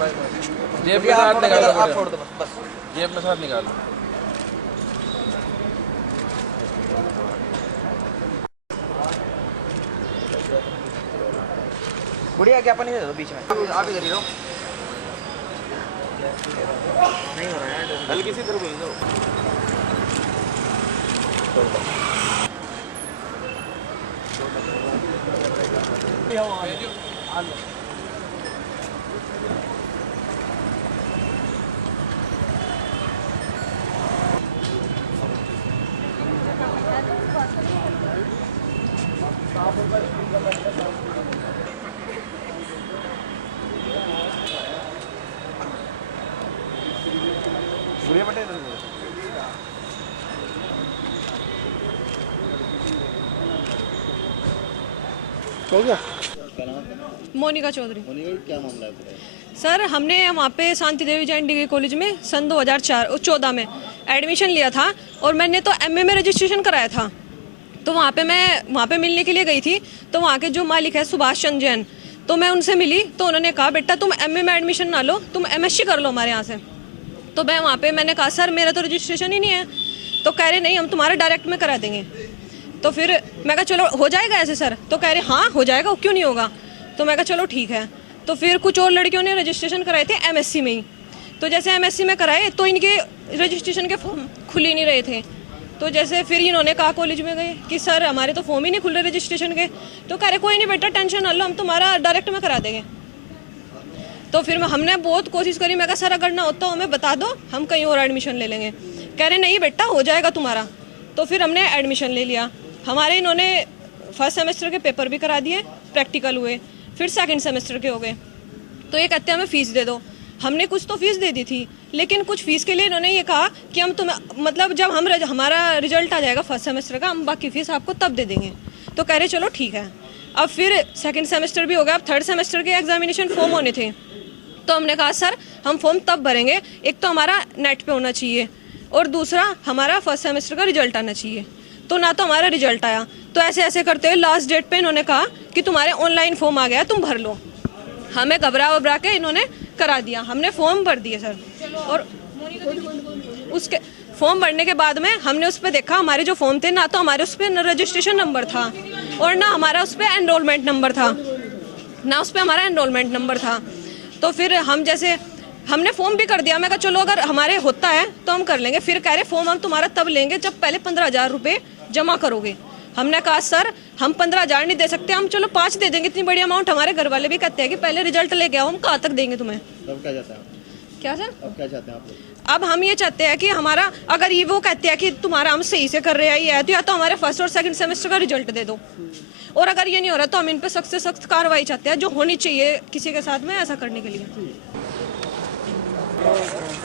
जेब में हाथ निकाल लो, आप छोड़ दो बस। जेब में हाथ निकाल लो। गुड़िया क्या पानी दे दो बीच में, आप इधर ही रहो। नहीं हो रहा है, हल्की सी तरफ भेज दो। गुड़िया बेटा इधर हो गया। मोनिका चौधरी। मोनिका, क्या मामला है? सर हमने वहाँ पे शांति देवी जैन डिग्री कॉलेज में सन 2014 में एडमिशन लिया था और मैंने तो एमए में रजिस्ट्रेशन कराया था। तो मैं वहाँ पे मिलने के लिए गई थी, तो वहाँ के जो मालिक है सुभाष चंद्र जैन, तो मैं उनसे मिली तो उन्होंने कहा बेटा तुम एमए में एडमिशन ना लो, तुम एमएससी कर लो हमारे यहाँ से। तो मैं वहाँ पे मैंने कहा सर मेरा तो रजिस्ट्रेशन ही नहीं है। तो कह रहे नहीं हम तुम्हारा डायरेक्ट में करा देंगे। तो फिर मैं कहा चलो हो जाएगा ऐसे सर? तो कह रहे हाँ हो जाएगा, क्यों नहीं होगा। तो मैं कहा चलो ठीक है। तो फिर कुछ और लड़कियों ने रजिस्ट्रेशन कराए थे एमएससी में ही। तो जैसे एमएससी में कराए तो इनके रजिस्ट्रेशन के फॉर्म खुल ही नहीं रहे थे। तो जैसे फिर इन्होंने कहा कॉलेज में गए कि सर हमारे तो फॉर्म ही नहीं खुल रहे रजिस्ट्रेशन के। तो कह रहे कोई नहीं बेटा टेंशन ना लो, हम तुम्हारा डायरेक्ट में करा देंगे। तो फिर हमने बहुत कोशिश करी, मैं कहा सर अगर ना होता हमें बता दो, हम कहीं और एडमिशन ले लेंगे। कह रहे नहीं बेटा हो जाएगा तुम्हारा। तो फिर हमने एडमिशन ले लिया। हमारे इन्होंने फर्स्ट सेमेस्टर के पेपर भी करा दिए, प्रैक्टिकल हुए, फिर सेकंड सेमेस्टर के हो गए। तो ये कहते हैं हमें फ़ीस दे दो। हमने कुछ तो फीस दे दी थी, लेकिन कुछ फीस के लिए इन्होंने ये कहा कि हम तुम्हें मतलब जब हमारा रिजल्ट आ जाएगा फर्स्ट सेमेस्टर का, हम बाकी फीस आपको तब दे देंगे। तो कह रहे चलो ठीक है। अब फिर सेकंड सेमेस्टर भी हो गया, अब थर्ड सेमेस्टर के एग्जामिनेशन फॉर्म होने थे। तो हमने कहा सर हम फॉर्म तब भरेंगे, एक तो हमारा नेट पे होना चाहिए और दूसरा हमारा फर्स्ट सेमेस्टर का रिजल्ट आना चाहिए। तो ना तो हमारा रिजल्ट आया। तो ऐसे ऐसे करते हुए लास्ट डेट पे इन्होंने कहा कि तुम्हारे ऑनलाइन फॉर्म आ गया, तुम भर लो। हमें घबरा के इन्होंने करा दिया, हमने फॉर्म भर दिए सर। और उसके फॉर्म भरने के बाद में हमने उस पर देखा, हमारे जो फॉर्म थे ना तो हमारे उस पर रजिस्ट्रेशन नंबर था और ना हमारा उस पर एनरोलमेंट नंबर था, ना उस पर हमारा एनरोलमेंट नंबर था। तो फिर हमने फॉर्म भी कर दिया। मैं कहा चलो अगर हमारे होता है तो हम कर लेंगे। फिर कह रहे फॉर्म हम तुम्हारा तब लेंगे जब पहले 15,000 रुपये जमा करोगे। हमने कहा सर हम 15,000 नहीं दे सकते, हम चलो 5 दे देंगे, इतनी बड़ी अमाउंट। हमारे घर वाले भी कहते हैं कि पहले रिजल्ट लेके आओ, हम कहाँ तक देंगे तुम्हें। अब क्या चाहते हैं? क्या सर? अब क्या चाहते हैं आप? अब हम ये चाहते हैं कि हमारा अगर ये वो कहते हैं कि तुम्हारा हम सही से कर रहे हैं ये तो या तो हमारे फर्स्ट और सेकंड सेमेस्टर का रिजल्ट दे दो, और अगर ये नहीं हो रहा तो हम इन पे सख्त से सख्त कार्रवाई चाहते हैं जो होनी चाहिए किसी के साथ में ऐसा करने के लिए।